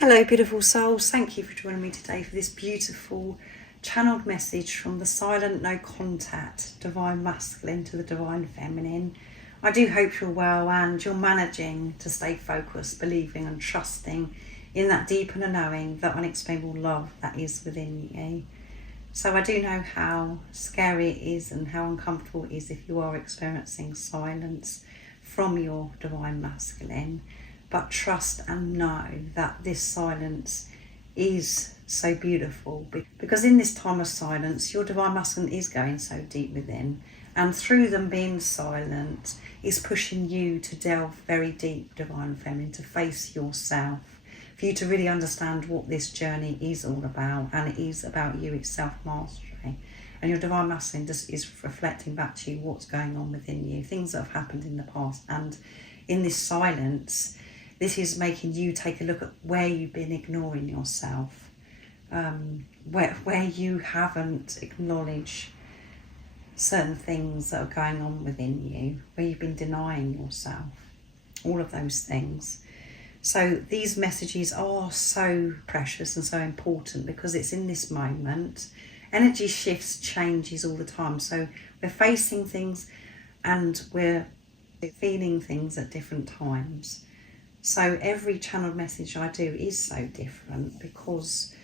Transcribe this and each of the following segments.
Hello beautiful souls, thank you for joining me today for this beautiful channeled message from the silent no contact divine masculine to the divine feminine. I do hope you're well and you're managing to stay focused, believing and trusting in that deep inner knowing, that unexplainable love that is within you. So I do know how scary it is and how uncomfortable it is if you are experiencing silence from your divine masculine. But trust and know that this silence is so beautiful, because in this time of silence, your divine masculine is going so deep within, and through them being silent is pushing you to delve very deep, divine feminine, to face yourself, for you to really understand what this journey is all about. And it is about you, it's self-mastery. And your divine masculine just is reflecting back to you what's going on within you, things that have happened in the past. And in this silence, this is making you take a look at where you've been ignoring yourself, where you haven't acknowledged certain things that are going on within you, where you've been denying yourself, all of those things. So these messages are so precious and so important, because it's in this moment. Energy shifts, changes all the time. So we're facing things and we're feeling things at different times. So every channeled message I do is so different, because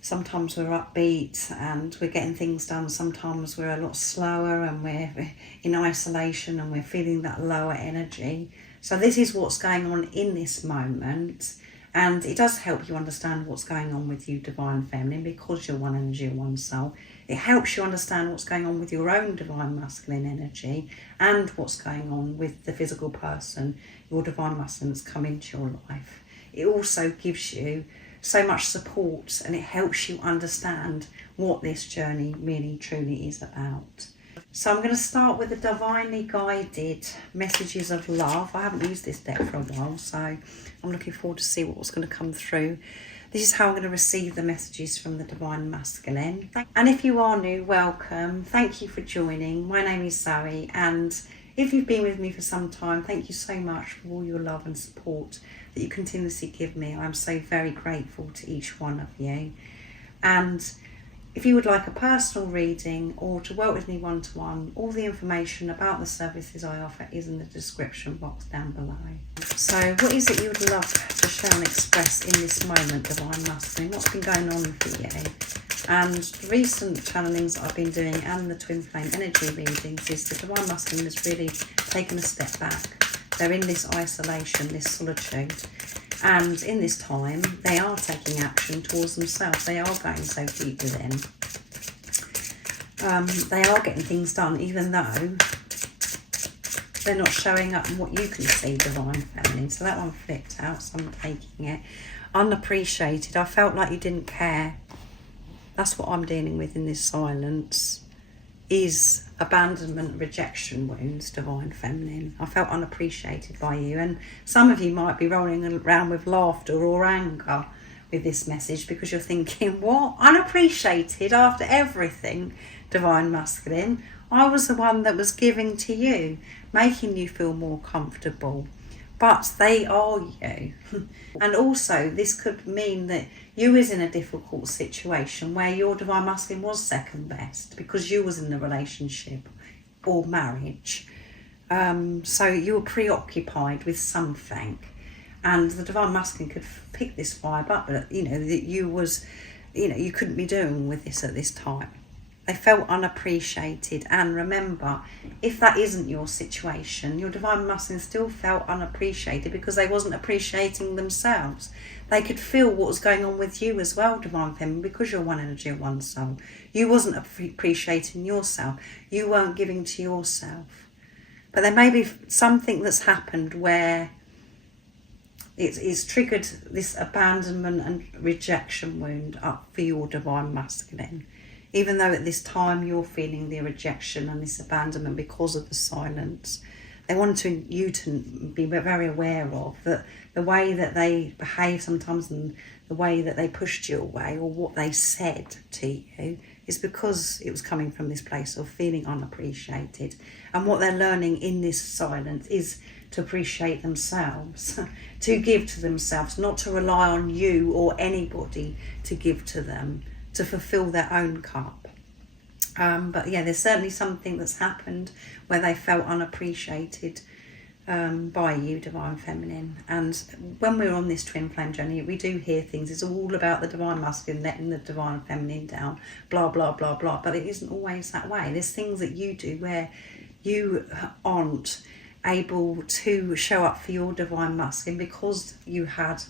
sometimes we're upbeat and we're getting things done. Sometimes we're a lot slower and we're in isolation and we're feeling that lower energy. So this is what's going on in this moment. And it does help you understand what's going on with you, divine feminine, because you're one energy, one soul. It helps you understand what's going on with your own divine masculine energy and what's going on with the physical person, your divine masculine, that's come into your life. It also gives you so much support, and it helps you understand what this journey really truly is about. So I'm going to start with the divinely guided messages of love. I haven't used this deck for a while, so I'm looking forward to see what's going to come through. This is how I'm going to receive the messages from the divine masculine. And if you are new, welcome. Thank you for joining. My name is Zoe, and if you've been with me for some time, thank you so much for all your love and support that you continuously give me. I'm so very grateful to each one of you. And if you would like a personal reading or to work with me one-to-one, all the information about the services I offer is in the description box down below. So what is it you would love to share and express in this moment, divine masculine? What's been going on for you? And the recent channelings I've been doing and the twin flame energy readings is the divine masculine has really taken a step back. They're in this isolation, this solitude. And in this time, they are taking action towards themselves. They are going so deep within. They are getting things done, even though they're not showing up in what you can see, divine feminine. So that one flipped out, so I'm taking it. Unappreciated. I felt like you didn't care. That's what I'm dealing with in this silence, is abandonment, rejection wounds, divine feminine. I felt unappreciated by you, and some of you might be rolling around with laughter or anger with this message, because you're thinking, what? Unappreciated after everything, divine masculine? I was the one that was giving to you, making you feel more comfortable. But they are you. And also this could mean that you is in a difficult situation where your divine masculine was second best, because you was in the relationship or marriage. So you were preoccupied with something, and the divine masculine could pick this vibe up, but you know that you was, you couldn't be doing with this at this time. They felt unappreciated. And remember, if that isn't your situation, your divine masculine still felt unappreciated because they wasn't appreciating themselves. They could feel what was going on with you as well, divine feminine, because you're one energy, one soul. You wasn't appreciating yourself. You weren't giving to yourself. But there may be something that's happened where it's triggered this abandonment and rejection wound up for your divine masculine. Even though at this time you're feeling the rejection and this abandonment because of the silence, they want you to be very aware of that the way that they behave sometimes and the way that they pushed you away or what they said to you is because it was coming from this place of feeling unappreciated. And what they're learning in this silence is to appreciate themselves, to give to themselves, not to rely on you or anybody to give to them, to fulfill their own cup. But yeah, there's certainly something that's happened where they felt unappreciated by you, Divine Feminine. And when we're on this twin flame journey, we do hear things. It's all about the Divine Masculine letting the Divine Feminine down, blah, blah, blah, blah. But it isn't always that way. There's things that you do where you aren't able to show up for your Divine Masculine because you had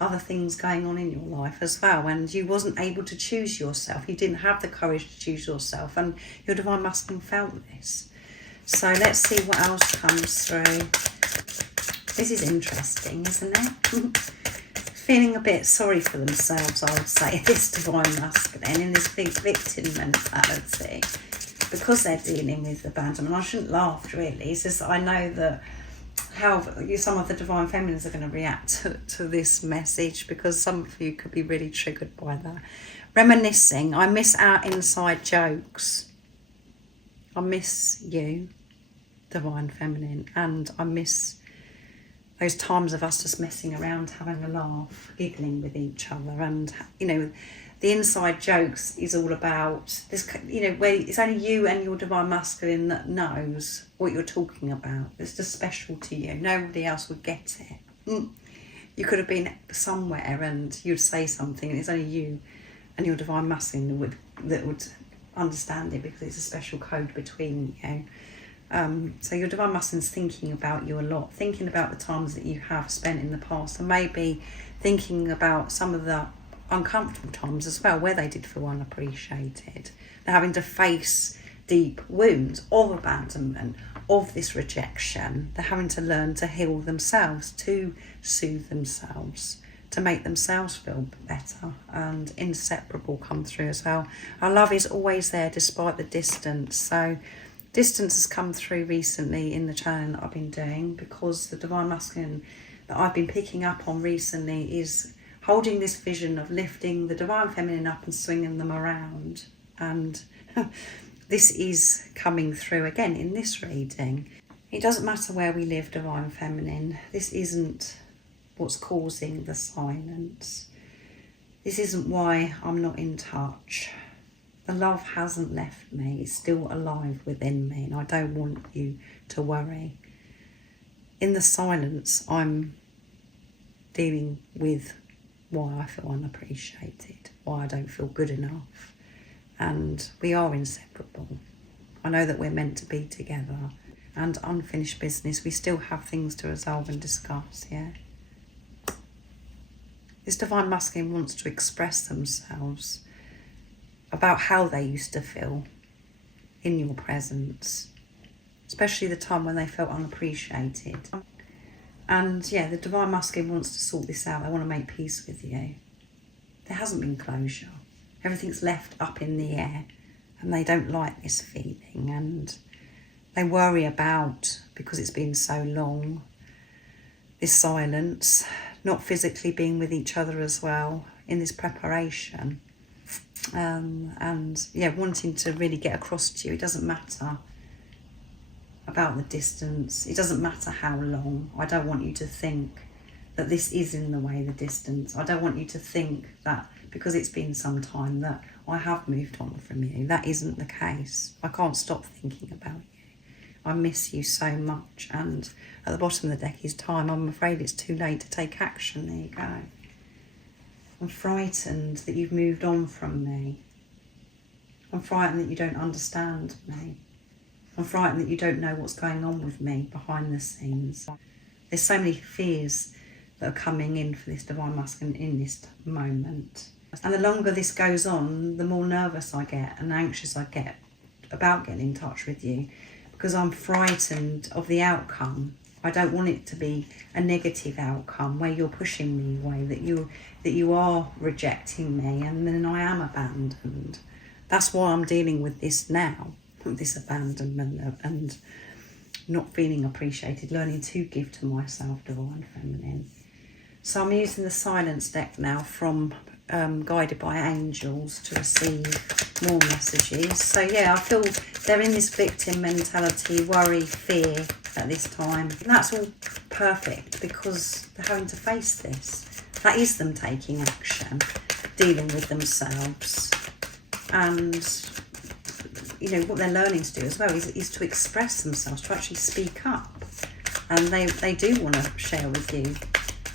other things going on in your life as well, and you wasn't able to choose yourself. You didn't have the courage to choose yourself, and your Divine Masculine felt this. So let's see what else comes through. This is interesting, isn't it? Feeling a bit sorry for themselves, I would say, this Divine Masculine in this big victim mentality, because they're dealing with abandonment. I shouldn't laugh, really. It's just I know that how some of the Divine Feminines are going to react to this message, because some of you could be really triggered by that. Reminiscing. I miss our inside jokes. I miss you, Divine Feminine, and I miss those times of us just messing around, having a laugh, giggling with each other. And, you know, the inside jokes is all about this, you know, where it's only you and your Divine Masculine that knows what you're talking about. It's just special to you. Nobody else would get it. You could have been somewhere and you'd say something, and it's only you and your Divine Masculine that would understand it, because it's a special code between you. So your Divine Masculine's thinking about you a lot, thinking about the times that you have spent in the past, and maybe thinking about some of the uncomfortable times as well, where they did feel unappreciated. They're having to face deep wounds of abandonment, of this rejection. They're having to learn to heal themselves, to soothe themselves, to make themselves feel better. And inseparable come through as well. Our love is always there despite the distance. So distance has come through recently in the channel that I've been doing, because the Divine Masculine that I've been picking up on recently is holding this vision of lifting the Divine Feminine up and swinging them around. And this is coming through again in this reading. It doesn't matter where we live, Divine Feminine. This isn't what's causing the silence. This isn't why I'm not in touch. The love hasn't left me. It's still alive within me, and I don't want you to worry. In the silence, I'm dealing with why I feel unappreciated, why I don't feel good enough. And we are inseparable. I know that we're meant to be together, and unfinished business. We still have things to resolve and discuss, yeah? This Divine Masculine wants to express themselves about how they used to feel in your presence, especially the time when they felt unappreciated. And yeah, the Divine Masculine wants to sort this out. They want to make peace with you. There hasn't been closure. Everything's left up in the air, and they don't like this feeling, and they worry about, because it's been so long, this silence, not physically being with each other as well in this preparation. And yeah, wanting to really get across to you. It doesn't matter about the distance. It doesn't matter how long. I don't want you to think that this is in the way, the distance. I don't want you to think that because it's been some time that I have moved on from you. That isn't the case. I can't stop thinking about you. I miss you so much. And at the bottom of the deck is time. I'm afraid it's too late to take action. There you go. I'm frightened that you've moved on from me. I'm frightened that you don't understand me. I'm frightened that you don't know what's going on with me behind the scenes. There's so many fears that are coming in for this Divine Masculine in this moment. And the longer this goes on, the more nervous I get and anxious I get about getting in touch with you, because I'm frightened of the outcome. I don't want it to be a negative outcome where you're pushing me away, that you are rejecting me, and then I am abandoned. That's why I'm dealing with this now, this abandonment and not feeling appreciated, learning to give to myself, Divine Feminine. So I'm using the Silence deck now from guided by angels to receive more messages. So yeah, I feel they're in this victim mentality, worry, fear at this time. And that's all perfect because they're having to face this. That is them taking action, dealing with themselves. And, you know, what they're learning to do as well is to express themselves, to actually speak up. And they do want to share with you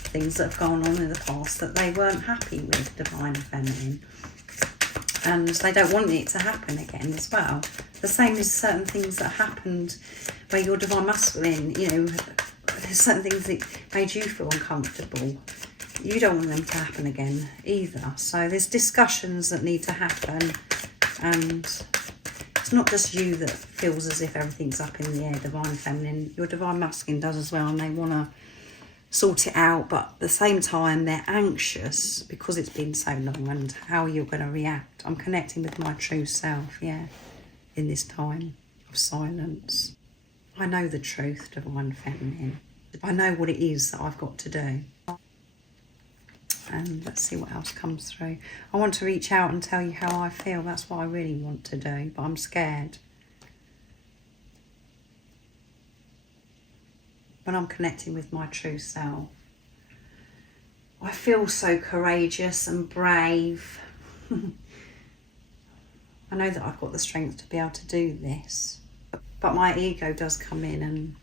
things that have gone on in the past that they weren't happy with, Divine Feminine. And they don't want it to happen again as well. The same as certain things that happened where you're Divine Masculine, you know, there's certain things that made you feel uncomfortable. You don't want them to happen again either. So there's discussions that need to happen, and it's not just you that feels as if everything's up in the air, Divine Feminine. Your Divine Masculine does as well, and they want to sort it out, but at the same time they're anxious because it's been so long and how you're going to react. I'm connecting with my true self, yeah, in this time of silence. I know the truth, Divine Feminine. I know what it is that I've got to do. And let's see what else comes through. I want to reach out and tell you how I feel. That's what I really want to do, but I'm scared. When I'm connecting with my true self, I feel so courageous and brave. I know that I've got the strength to be able to do this, but my ego does come in and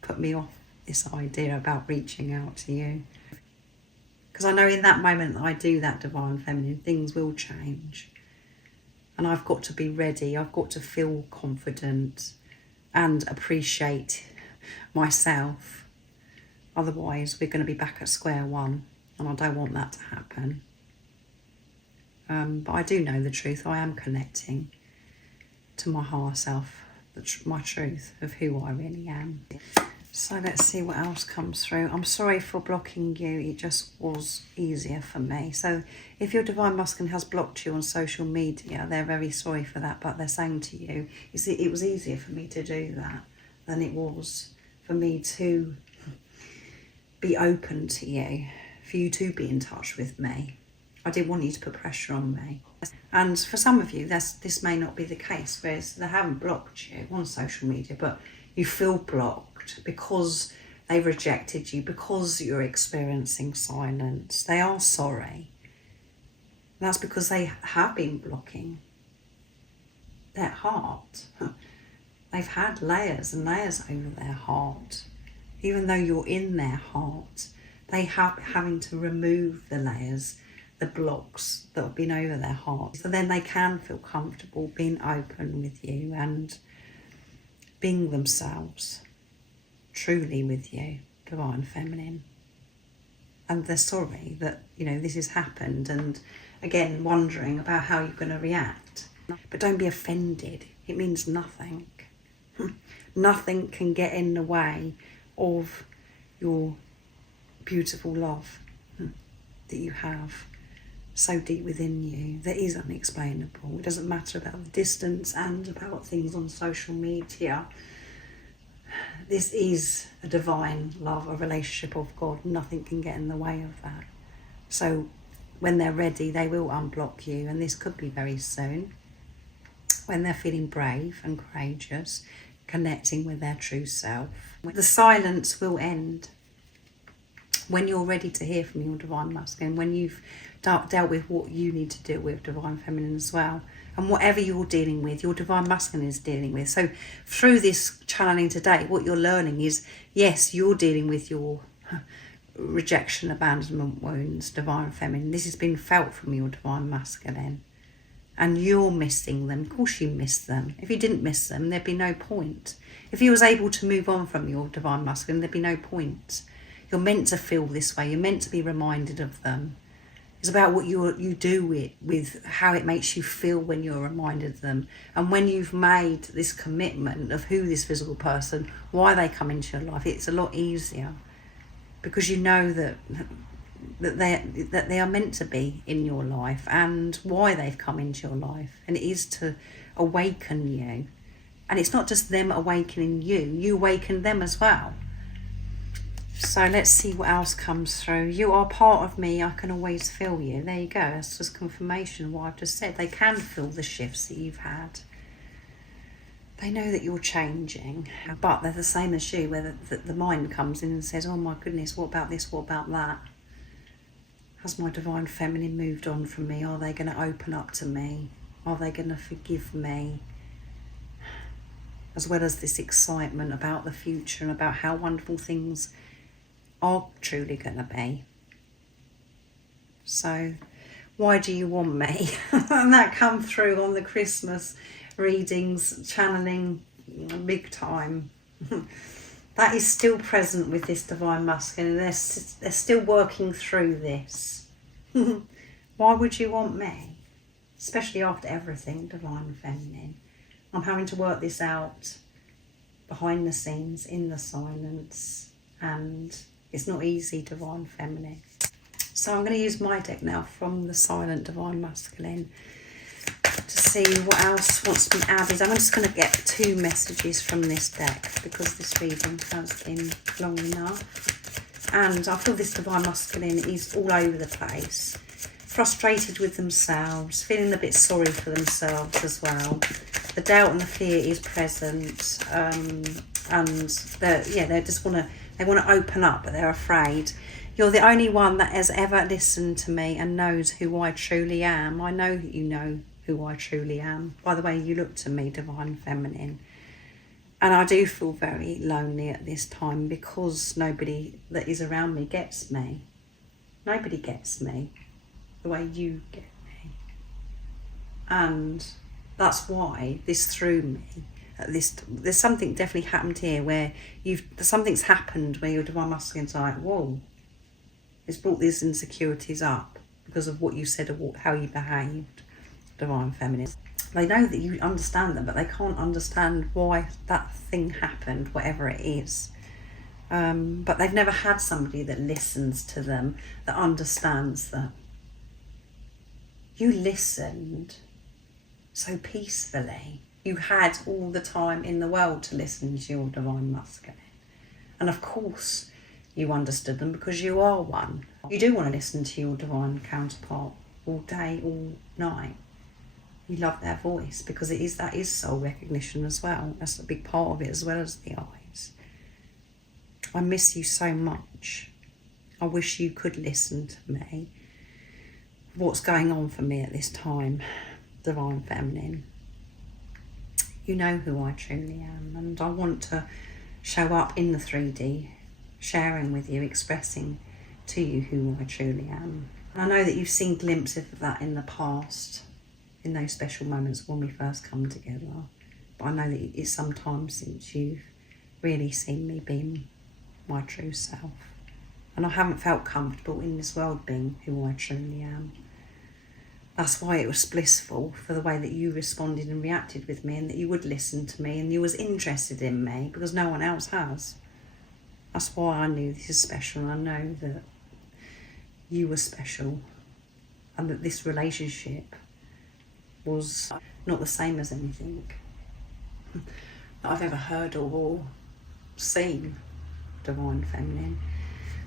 put me off this idea about reaching out to you. Because I know in that moment that I do that, Divine Feminine, things will change. And I've got to be ready. I've got to feel confident and appreciate myself. Otherwise, we're going to be back at square one. And I don't want that to happen. But I do know the truth. I am connecting to my higher self, my truth of who I really am. So let's see what else comes through. I'm sorry for blocking you. It just was easier for me. So if your Divine Masculine has blocked you on social media, they're very sorry for that. But they're saying to you, it was easier for me to do that than it was for me to be open to you, for you to be in touch with me. I didn't want you to put pressure on me. And for some of you, this may not be the case, whereas they haven't blocked you on social media, but you feel blocked because they've rejected you, because you're experiencing silence. They are sorry. And that's because they have been blocking their heart. They've had layers and layers over their heart. Even though you're in their heart, they have having to remove the layers, the blocks that have been over their heart. So then they can feel comfortable being open with you and being themselves, truly with you, Divine Feminine. And they're sorry that, you know, this has happened, and again, wondering about how you're going to react. But don't be offended. It means nothing. Nothing can get in the way of your beautiful love that you have so deep within you that is unexplainable. It doesn't matter about the distance and about things on social media. This is a divine love, a relationship of God. Nothing can get in the way of that. So when they're ready, they will unblock you, and this could be very soon. When they're feeling brave and courageous, connecting with their true self. The silence will end when you're ready to hear from your Divine Masculine, when you've dealt with what you need to deal with, Divine Feminine, as well. And whatever you're dealing with, your Divine Masculine is dealing with. So through this channeling today, what you're learning is, yes, you're dealing with your rejection, abandonment wounds, Divine Feminine. This has been felt from your Divine Masculine. And you're missing them. Of course you miss them. If you didn't miss them, there'd be no point. If you was able to move on from your Divine Masculine, there'd be no point. You're meant to feel this way. You're meant to be reminded of them. It's about what you do with how it makes you feel when you're reminded of them. And when you've made this commitment of who this physical person, why they come into your life, it's a lot easier. Because you know that they are meant to be in your life and why they've come into your life. And it is to awaken you. And it's not just them awakening you, you awaken them as well. So let's see what else comes through. You are part of me. I can always feel you. There you go. That's just confirmation of what I've just said. They can feel the shifts that you've had. They know that you're changing, but they're the same as you, where the mind comes in and says, oh my goodness, what about this? What about that? Has my divine feminine moved on from me? Are they going to open up to me? Are they going to forgive me? As well as this excitement about the future and about how wonderful things are truly going to be. So, why do you want me? And that come through on the Christmas readings, channeling big time. That is still present with this divine masculine. They're still working through this. Why would you want me? Especially after everything, divine feminine. I'm having to work this out behind the scenes, in the silence, and it's not easy, divine feminine. So I'm going to use my deck now from the silent divine masculine to see what else wants to be added. I'm just going to get 2 messages from this deck because this reading has been long enough. And I feel this divine masculine is all over the place, frustrated with themselves, feeling a bit sorry for themselves as well. The doubt and the fear is present, and they just want to open up, but they're afraid. You're the only one that has ever listened to me and knows who I truly am. I know that you know who I truly am by the way you look to me, divine feminine. And I do feel very lonely at this time because nobody that is around me gets me. Nobody gets me the way you get me. And that's why this threw me. There's something definitely happened here where something's happened where your divine masculine's like, whoa, it's brought these insecurities up because of what you said or how you behaved, divine feminine. They know that you understand them, but they can't understand why that thing happened, whatever it is. But they've never had somebody that listens to them, that understands them. You listened so peacefully. You had all the time in the world to listen to your divine masculine. And of course you understood them because you are one. You do want to listen to your divine counterpart all day, all night. You love their voice because that is soul recognition as well. That's a big part of it as well as the eyes. I miss you so much. I wish you could listen to me. What's going on for me at this time, divine feminine. You know who I truly am, and I want to show up in the 3D, sharing with you, expressing to you who I truly am. And I know that you've seen glimpses of that in the past, in those special moments when we first come together. But I know that it's some time since you've really seen me being my true self. And I haven't felt comfortable in this world being who I truly am. That's why it was blissful for the way that you responded and reacted with me, and that you would listen to me and you was interested in me because no one else has. That's why I knew this is special, and I know that you were special and that this relationship was not the same as anything that I've ever heard of or seen, divine feminine.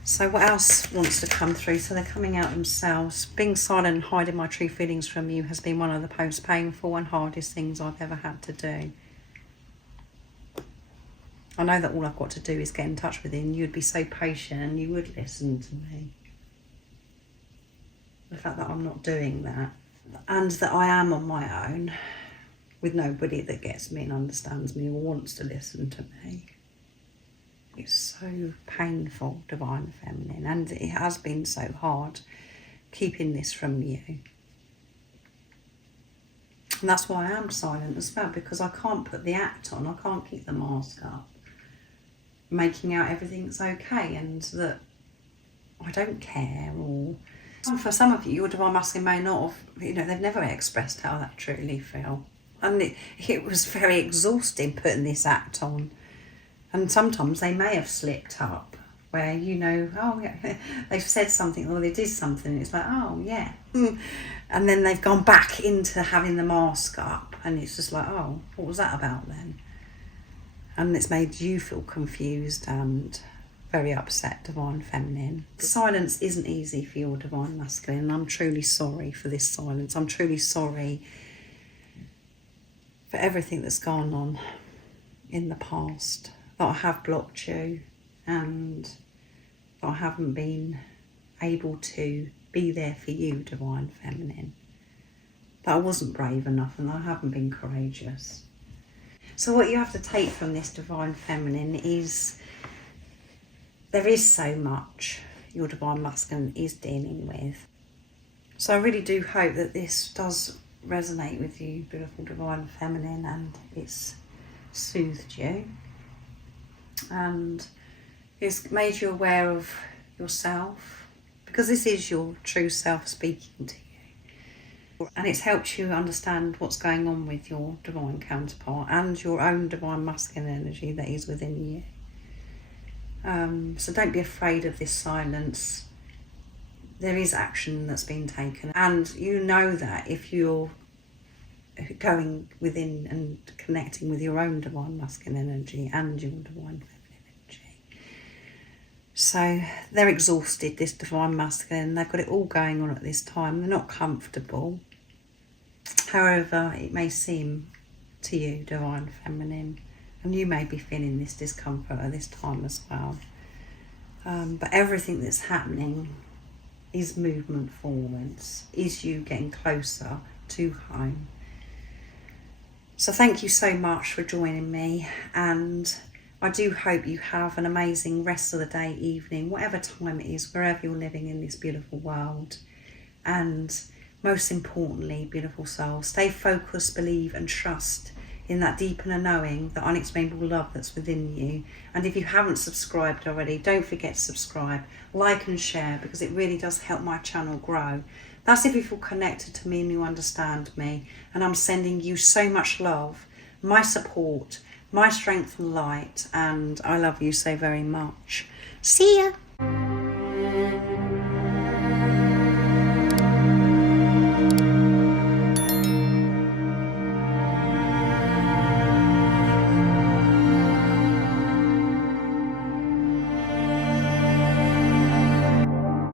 So what else wants to come through? So they're coming out themselves. Being silent and hiding my true feelings from you has been one of the most painful and hardest things I've ever had to do. I know that all I've got to do is get in touch with you, and you'd be so patient and you would listen to me. The fact that I'm not doing that, and that I am on my own with nobody that gets me and understands me or wants to listen to me. It's so painful, divine feminine, and it has been so hard keeping this from you. And that's why I am silent as well, because I can't put the act on, I can't keep the mask up, making out everything's okay and that I don't care. Or for some of you, your divine masculine may not have, they've never expressed how that truly feel. And it was very exhausting putting this act on. And sometimes they may have slipped up where, oh, yeah, they've said something or they did something. And it's like, oh, yeah. And then they've gone back into having the mask up. And it's just like, oh, what was that about then? And it's made you feel confused and very upset, Divine Feminine. Silence isn't easy for your Divine Masculine, and I'm truly sorry for this silence. I'm truly sorry for everything that's gone on in the past, that I have blocked you and that I haven't been able to be there for you, Divine Feminine. That I wasn't brave enough and I haven't been courageous. So what you have to take from this, Divine Feminine, is there is so much your Divine Masculine is dealing with. So I really do hope that this does resonate with you, beautiful Divine Feminine, and it's soothed you and it's made you aware of yourself, because this is your true self speaking to you, and it's helped you understand what's going on with your divine counterpart and your own Divine Masculine energy that is within you. So don't be afraid of this silence. There is action that's been taken, and you know that if you're going within and connecting with your own Divine Masculine energy and your Divine Feminine energy. So they're exhausted, this Divine Masculine. They've got it all going on at this time. They're not comfortable. However, it may seem to you, Divine Feminine, and you may be feeling this discomfort at this time as well. But everything that's happening is movement forwards, is you getting closer to home. So thank you so much for joining me, and I do hope you have an amazing rest of the day, evening, whatever time it is, wherever you're living in this beautiful world. And most importantly, beautiful soul, stay focused, believe and trust in that deep inner knowing, the unexplainable love that's within you. And if you haven't subscribed already, don't forget to subscribe, like and share, because it really does help my channel grow. That's if you feel connected to me and you understand me. And I'm sending you so much love, my support, my strength and light, and I love you so very much. See ya.